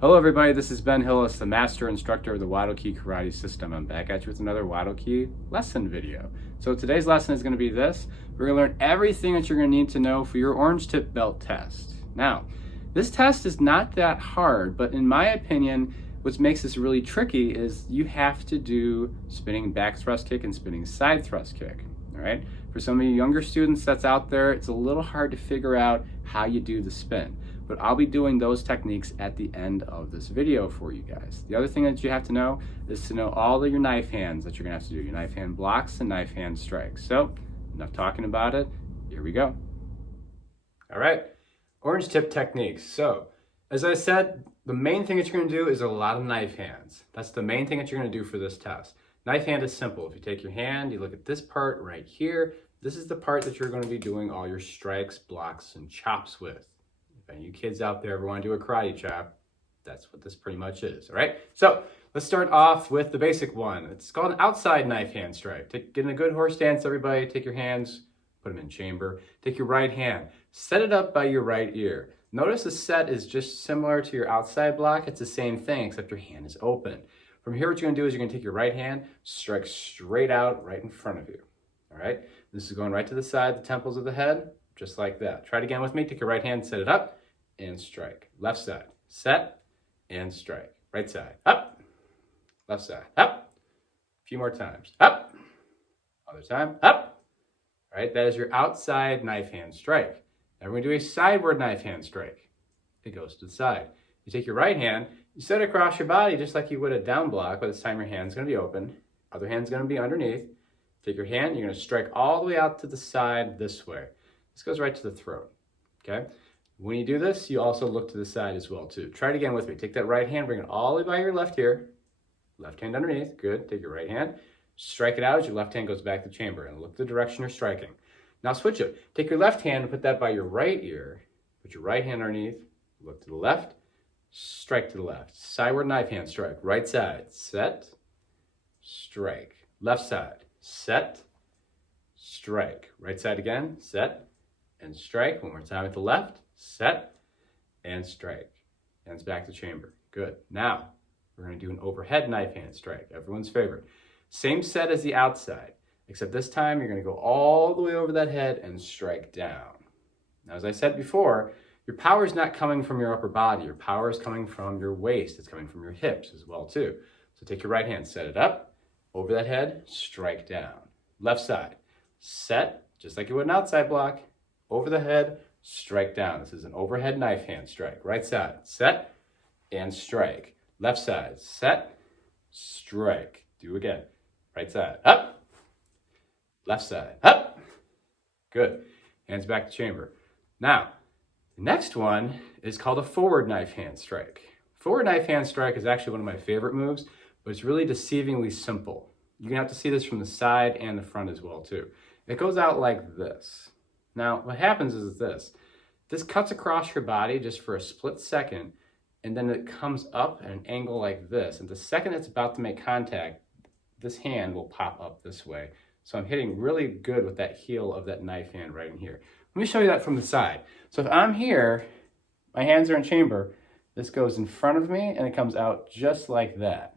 Hello everybody, this is Ben Hillis, the Master Instructor of the Wado Ki Karate System. I'm back at you with another Wado Ki lesson video. So today's lesson is going to be this. We're going to learn everything that you're going to need to know for your orange tip belt test. Now, this test is not that hard, but in my opinion, what makes this really tricky is you have to do spinning back thrust kick and spinning side thrust kick. All right? For some of you younger students that's out there, it's a little hard to figure out how you do the spin. But I'll be doing those techniques at the end of this video for you guys. The other thing that you have to know is to know all of your knife hands that you're gonna have to do, your knife hand blocks and knife hand strikes. So, enough talking about it, here we go. All right, orange tip techniques. So, as I said, the main thing that you're gonna do is a lot of knife hands. That's the main thing that you're gonna do for this test. Knife hand is simple. If you take your hand, you look at this part right here, this is the part that you're gonna be doing all your strikes, blocks, and chops with. And you kids out there ever want to do a karate chop, that's what this pretty much is, all right? So let's start off with the basic one. It's called an outside knife hand strike. Get in a good horse stance, everybody. Take your hands, put them in chamber. Take your right hand, set it up by your right ear. Notice the set is just similar to your outside block. It's the same thing, except your hand is open. From here, what you're gonna do is you're gonna take your right hand, strike straight out right in front of you, all right? This is going right to the side, the temples of the head, just like that. Try it again with me. Take your right hand, set it up, and strike. Left side, set, and strike. Right side, up. Left side, up. A few more times, up. Other time, up. All right, that is your outside knife hand strike. Now we're gonna do a sideward knife hand strike. It goes to the side. You take your right hand, you set it across your body just like you would a down block, but this time your hand's gonna be open. Other hand's gonna be underneath. Take your hand, you're gonna strike all the way out to the side this way. This goes right to the throat, okay? When you do this, you also look to the side as well too. Try it again with me. Take that right hand, bring it all the way by your left ear. Left hand underneath, good. Take your right hand, strike it out as your left hand goes back to chamber and look the direction you're striking. Now switch it. Take your left hand and put that by your right ear. Put your right hand underneath, look to the left, strike to the left. Sideward knife hand strike, right side, set, strike. Left side, set, strike. Right side again, set, and strike. One more time at the left. Set and strike. Hands back to chamber. Good. Now, we're going to do an overhead knife hand strike. Everyone's favorite. Same set as the outside, except this time you're going to go all the way over that head and strike down. Now, as I said before, your power is not coming from your upper body. Your power is coming from your waist. It's coming from your hips as well, too. So take your right hand, set it up, over that head, strike down. Left side, set, just like you would an outside block, over the head, strike down. This is an overhead knife hand strike. Right side, set and strike. Left side, set, strike. Do again. Right side, up. Left side, up. Good. Hands back to chamber. Now, the next one is called a forward knife hand strike. Forward knife hand strike is actually one of my favorite moves, but it's really deceivingly simple. You're gonna have to see this from the side and the front as well too. It goes out like this. Now, what happens is this. This cuts across your body just for a split second, and then it comes up at an angle like this. And the second it's about to make contact, this hand will pop up this way. So I'm hitting really good with that heel of that knife hand right in here. Let me show you that from the side. So if I'm here, my hands are in chamber, this goes in front of me and it comes out just like that.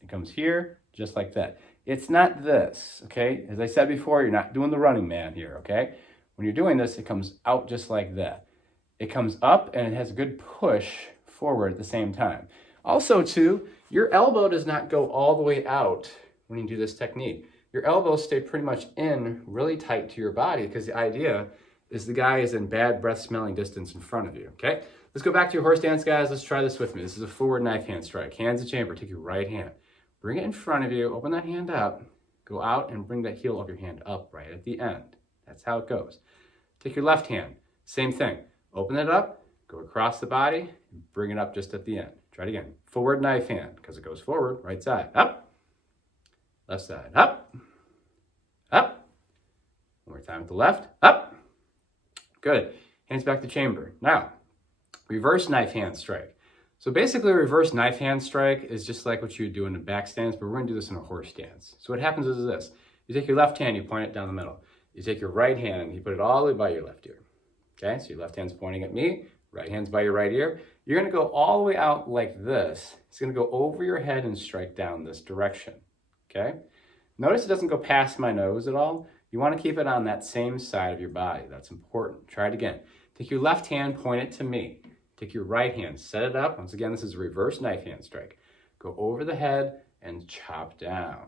It comes here, just like that. It's not this, okay? As I said before, you're not doing the running man here, okay? When you're doing this, it comes out just like that. It comes up and it has a good push forward at the same time. Also too, your elbow does not go all the way out when you do this technique. Your elbows stay pretty much in really tight to your body because the idea is the guy is in bad breath smelling distance in front of you, okay? Let's go back to your horse stance, guys. Let's try this with me. This is a forward knife hand strike. Hands in chamber, take your right hand. Bring it in front of you, open that hand up, go out and bring that heel of your hand up right at the end. That's how it goes. Take your left hand, same thing. Open it up, go across the body, and bring it up just at the end. Try it again. Forward knife hand, because it goes forward, right side, up. Left side, up. Up. One more time at the left, up. Good. Hands back to chamber. Now, reverse knife hand strike. So basically, a reverse knife hand strike is just like what you would do in a back stance, but we're going to do this in a horse stance. So what happens is this. You take your left hand, you point it down the middle. You take your right hand and you put it all the way by your left ear. Okay, so your left hand's pointing at me, right hand's by your right ear. You're gonna go all the way out like this. It's gonna go over your head and strike down this direction, okay? Notice it doesn't go past my nose at all. You wanna keep it on that same side of your body. That's important. Try it again. Take your left hand, point it to me. Take your right hand, set it up. Once again, this is a reverse knife hand strike. Go over the head and chop down.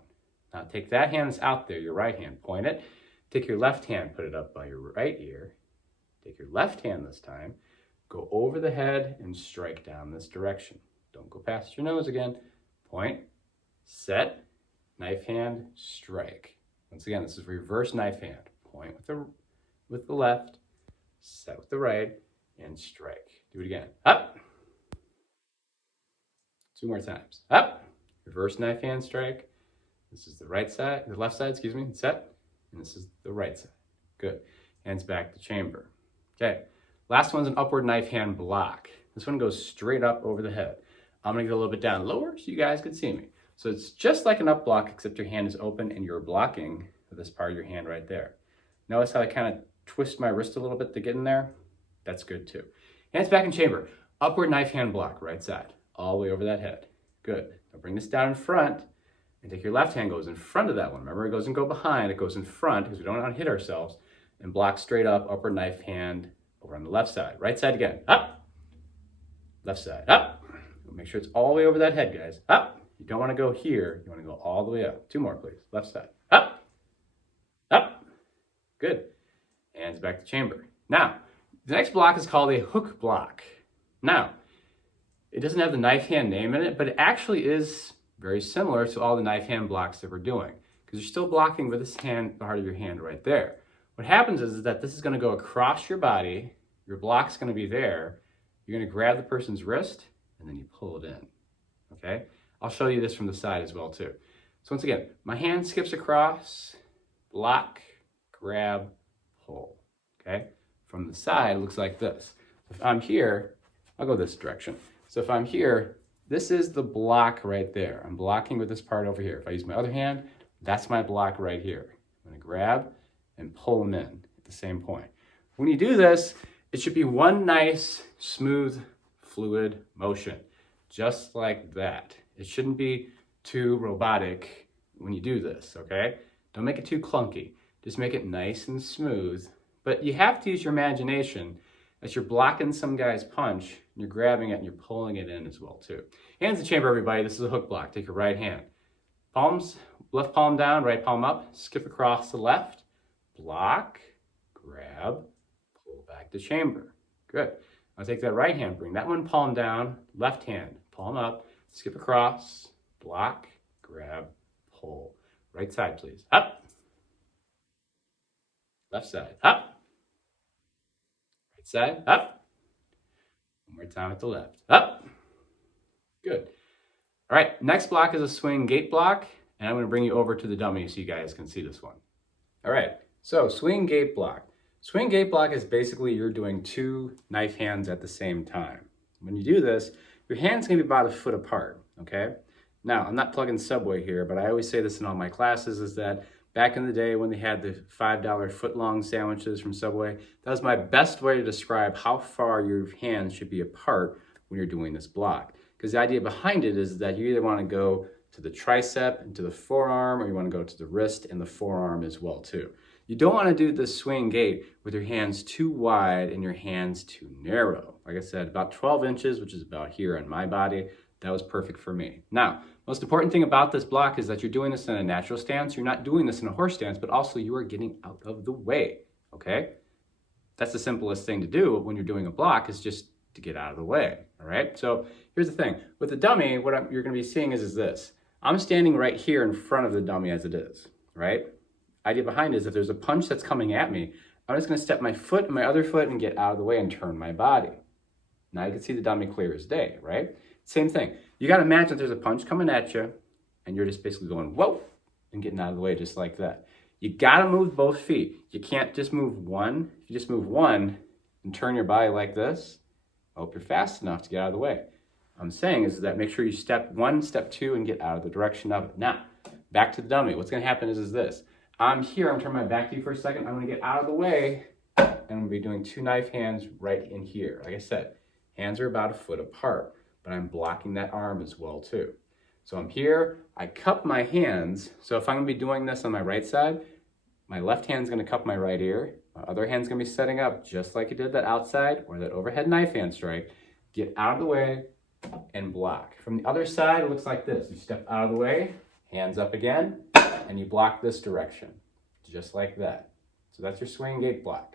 Now take that hand that's out there, your right hand, point it. Take your left hand, put it up by your right ear. Take your left hand this time, go over the head and strike down this direction. Don't go past your nose again. Point, set, knife hand, strike. Once again, this is reverse knife hand. Point with the left, set with the right, and strike. Do it again. Up. 2 more times. Up. Reverse knife hand strike. This is the right side, the left side, excuse me, set. And this is the right side. Good. Hands back to chamber. Okay. Last one's an upward knife hand block. This one goes straight up over the head. I'm going to go a little bit down lower so you guys can see me. So it's just like an up block, except your hand is open and you're blocking with this part of your hand right there. Notice how I kind of twist my wrist a little bit to get in there? That's good too. Hands back in chamber. Upward knife hand block, right side, all the way over that head. Good. Now bring this down in front and take your left hand, goes in front of that one. Remember, it doesn't go behind, it goes in front because we don't want to hit ourselves. And block straight up, upward knife hand over on the left side. Right side again. Up. Left side. Up. Make sure it's all the way over that head, guys. Up. You don't want to go here. You want to go all the way up. 2 more, please. Left side. Up. Up. Good. Hands back to chamber. Now, the next block is called a hook block. Now, it doesn't have the knife hand name in it, but it actually is very similar to all the knife hand blocks that we're doing because you're still blocking with this hand, part of your hand right there. What happens is that this is going to go across your body. Your block's going to be there. You're going to grab the person's wrist and then you pull it in. Okay? I'll show you this from the side as well too. So once again, my hand skips across, block, grab, pull. Okay? From the side, it looks like this. If I'm here, I'll go this direction. So if I'm here, this is the block right there. I'm blocking with this part over here. If I use my other hand, that's my block right here. I'm going to grab and pull them in at the same point. When you do this, it should be one nice, smooth, fluid motion, just like that. It shouldn't be too robotic when you do this, okay? Don't make it too clunky. Just make it nice and smooth. But you have to use your imagination as you're blocking some guy's punch, and you're grabbing it and you're pulling it in as well too. Hands in chamber, everybody. This is a hook block. Take your right hand. Palms, left palm down, right palm up. Skip across the left. Block, grab, pull back to chamber. Good. Now take that right hand, bring that one palm down, left hand, palm up, skip across, block, grab, pull. Right side, please. Up. Left side, up. Right side, up. One more time at the left, up. Good. All right, next block is a swing gate block, and I'm going to bring you over to the dummy so you guys can see this one. All right, so swing gate block. Swing gate block is basically you're doing 2 knife hands at the same time. When you do this, your hand's going to be about a foot apart, okay? Now, I'm not plugging Subway here, but I always say this in all my classes is that back in the day when they had the $5 foot-long sandwiches from Subway, that was my best way to describe how far your hands should be apart when you're doing this block. Because the idea behind it is that you either want to go to the tricep and to the forearm, or you want to go to the wrist and the forearm as well too. You don't want to do this swing gate with your hands too wide and your hands too narrow. Like I said, about 12 inches, which is about here on my body. That was perfect for me. Now, most important thing about this block is that you're doing this in a natural stance. You're not doing this in a horse stance, but also you are getting out of the way, okay? That's the simplest thing to do when you're doing a block is just to get out of the way, all right? So here's the thing. With the dummy, what you're going to be seeing is this. I'm standing right here in front of the dummy as it is, right? Idea behind it is if there's a punch that's coming at me, I'm just going to step my foot and my other foot and get out of the way and turn my body. Now you can see the dummy clear as day, right? Same thing. You got to imagine if there's a punch coming at you and you're just basically going, whoa, and getting out of the way just like that. You got to move both feet. You can't just move one. If you just move one and turn your body like this, I hope you're fast enough to get out of the way. What I'm saying is that make sure you step 1, step 2, and get out of the direction of it. Now, back to the dummy. What's going to happen is this. I'm here. I'm turning my back to you for a second. I'm going to get out of the way, and I'm going to be doing 2 knife hands right in here. Like I said, Hands are about a foot apart, but I'm blocking that arm as well too. So I'm here, I cup my hands. So if I'm gonna be doing this on my right side, my left hand's gonna cup my right ear. My other hand's gonna be setting up just like you did that outside or that overhead knife hand strike. Get out of the way and block. From the other side, it looks like this. You step out of the way, hands up again, and you block this direction, just like that. So that's your swing gate block.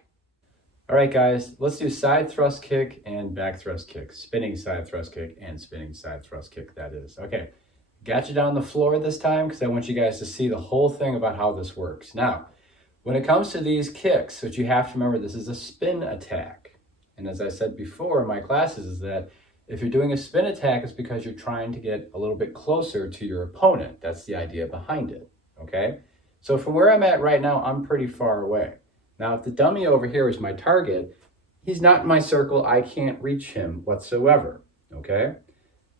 All right, guys, let's do side thrust kick and back thrust kick. Spinning side thrust kick and spinning side thrust kick, that is. Okay, got you down on the floor this time because I want you guys to see the whole thing about how this works. Now, when it comes to these kicks, what you have to remember, this is a spin attack. And as I said before in my classes, is that if you're doing a spin attack, it's because you're trying to get a little bit closer to your opponent. That's the idea behind it, okay? So from where I'm at right now, I'm pretty far away. Now, if the dummy over here is my target, he's not in my circle. I can't reach him whatsoever, okay?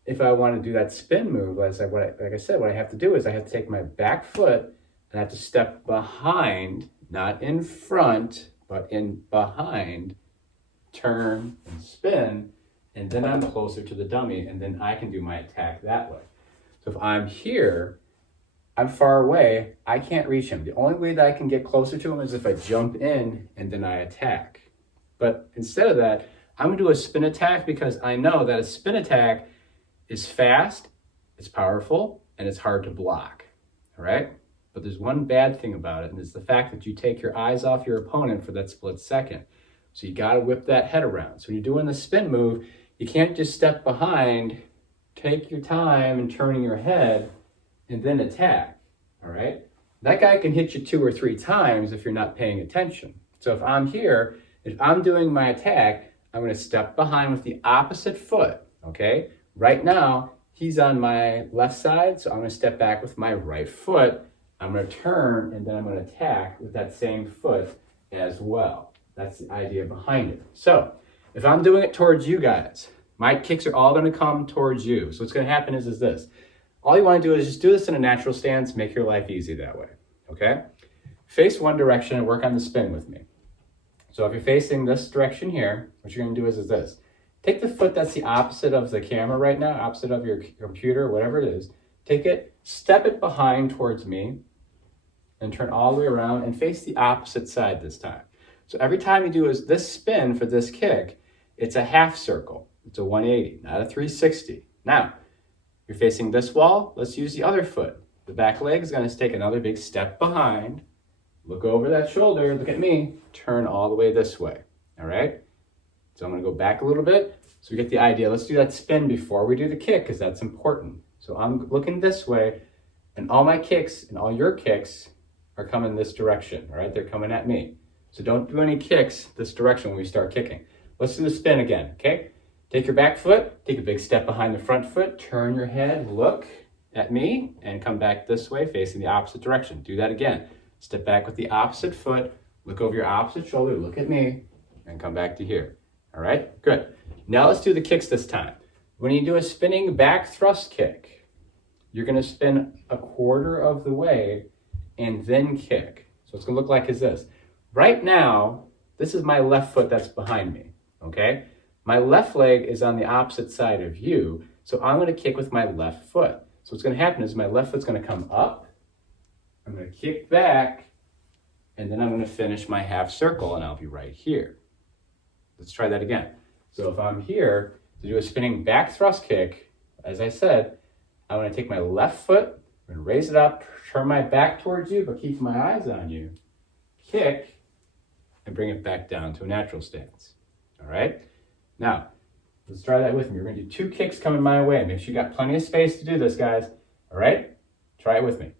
If I want to do that spin move, like I said, what I have to do is I have to take my back foot and I have to step behind, not in front, but in behind, turn and spin, and then I'm closer to the dummy, and then I can do my attack that way. So if I'm here, I'm far away, I can't reach him. The only way that I can get closer to him is if I jump in and then I attack. But instead of that, I'm gonna do a spin attack because I know that a spin attack is fast, it's powerful, and it's hard to block, all right? But there's one bad thing about it, and it's the fact that you take your eyes off your opponent for that split second. So you gotta whip that head around. So when you're doing the spin move, you can't just step behind, take your time and turning your head, and then attack, all right? That guy can hit you 2 or 3 times if you're not paying attention. So if I'm here, if I'm doing my attack, I'm gonna step behind with the opposite foot, okay? Right now, he's on my left side, so I'm gonna step back with my right foot. I'm gonna turn, and then I'm gonna attack with that same foot as well. That's the idea behind it. So if I'm doing it towards you guys, my kicks are all gonna come towards you. So what's gonna happen is this. All you want to do is just do this in a natural stance, make your life easy that way, okay? Face one direction and work on the spin with me. So if you're facing this direction here, what you're going to do is this. Take the foot that's the opposite of the camera right now, opposite of your computer, whatever it is. Take it, step it behind towards me, and turn all the way around and face the opposite side this time. So every time you do this spin for this kick, it's a half circle. It's a 180, not a 360. Now, you're facing this wall, let's use the other foot. The back leg is gonna take another big step behind, look over that shoulder, look at me, turn all the way this way, all right? So I'm gonna go back a little bit, so we get the idea. Let's do that spin before we do the kick, because that's important. So I'm looking this way, and all my kicks and all your kicks are coming this direction, all right? They're coming at me. So don't do any kicks this direction when we start kicking. Let's do the spin again, okay? Take your back foot, take a big step behind the front foot, turn your head, look at me, and come back this way facing the opposite direction. Do that again. Step back with the opposite foot, look over your opposite shoulder, look at me, and come back to here. All right, good. Now let's do the kicks this time. When you do a spinning back thrust kick, you're gonna spin a quarter of the way and then kick. So it's gonna look like this. Right now, this is my left foot that's behind me, okay? My left leg is on the opposite side of you, so I'm gonna kick with my left foot. So what's gonna happen is my left foot's gonna come up, I'm gonna kick back, and then I'm gonna finish my half circle, and I'll be right here. Let's try that again. So if I'm here to do a spinning back thrust kick, as I said, I'm gonna take my left foot, I'm gonna raise it up, turn my back towards you, but keep my eyes on you, kick, and bring it back down to a natural stance, all right? Now, let's try that with me. We're gonna do 2 kicks coming my way. Make sure you got plenty of space to do this, guys. All right? Try it with me.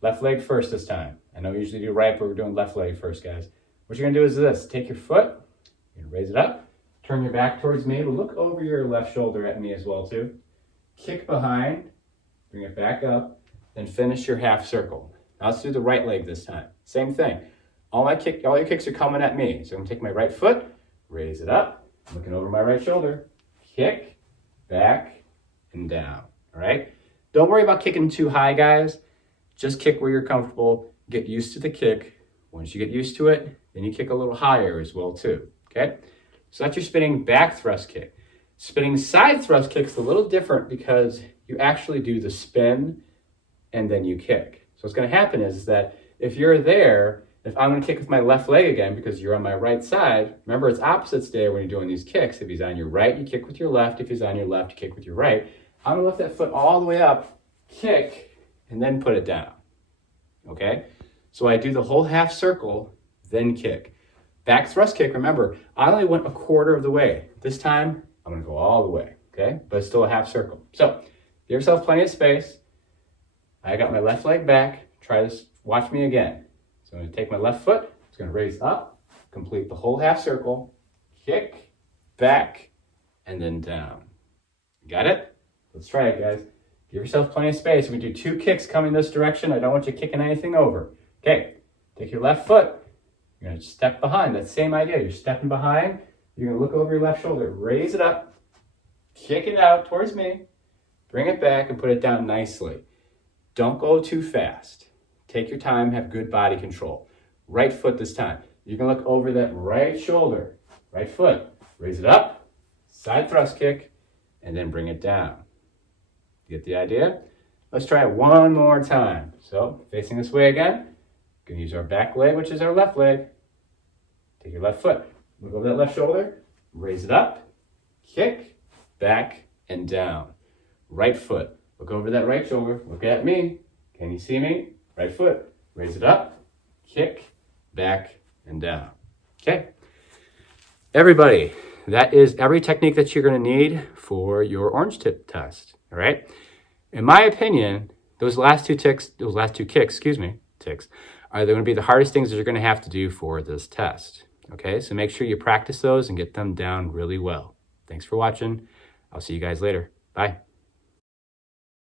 Left leg first this time. I know we usually do right, but we're doing left leg first, guys. What you're gonna do is this. Take your foot, you're gonna raise it up, turn your back towards me, but look over your left shoulder at me as well, too. Kick behind, bring it back up, then finish your half circle. Now let's do the right leg this time. Same thing. All your kicks are coming at me. So I'm gonna take my right foot, raise it up, looking over my right shoulder, kick, back, and down, all right? Don't worry about kicking too high, guys. Just kick where you're comfortable, get used to the kick. Once you get used to it, then you kick a little higher as well too, okay? So that's your spinning back thrust kick. Spinning side thrust kick is a little different because you actually do the spin and then you kick. So what's going to happen is that if you're there, if I'm going to kick with my left leg again because you're on my right side, remember it's opposites day when you're doing these kicks. If he's on your right, you kick with your left. If he's on your left, you kick with your right. I'm going to lift that foot all the way up, kick, and then put it down. Okay? So I do the whole half circle, then kick. Back thrust kick, remember, I only went a quarter of the way. This time, I'm going to go all the way. Okay? But it's still a half circle. So give yourself plenty of space. I got my left leg back. Try this. Watch me again. So I'm going to take my left foot. It's going to raise up, complete the whole half circle, kick, back, and then down. Got it? Let's try it, guys. Give yourself plenty of space. We do 2 kicks coming this direction. I don't want you kicking anything over. Okay, take your left foot. You're going to step behind. That same idea. You're stepping behind. You're going to look over your left shoulder. Raise it up. Kick it out towards me. Bring it back and put it down nicely. Don't go too fast. Take your time. Have good body control. Right foot this time. You're going to look over that right shoulder. Right foot. Raise it up. Side thrust kick. And then bring it down. You get the idea? Let's try it one more time. So, facing this way again. Going to use our back leg, which is our left leg. Take your left foot. Look over that left shoulder. Raise it up. Kick. Back and down. Right foot. Look over that right shoulder. Look at me. Can you see me? Right foot. Raise it up. Kick. Back and down. Okay. Everybody, that is every technique that you're going to need for your orange tip test. All right. In my opinion, those last two kicks, are going to be the hardest things that you're going to have to do for this test. Okay. So make sure you practice those and get them down really well. Thanks for watching. I'll see you guys later. Bye.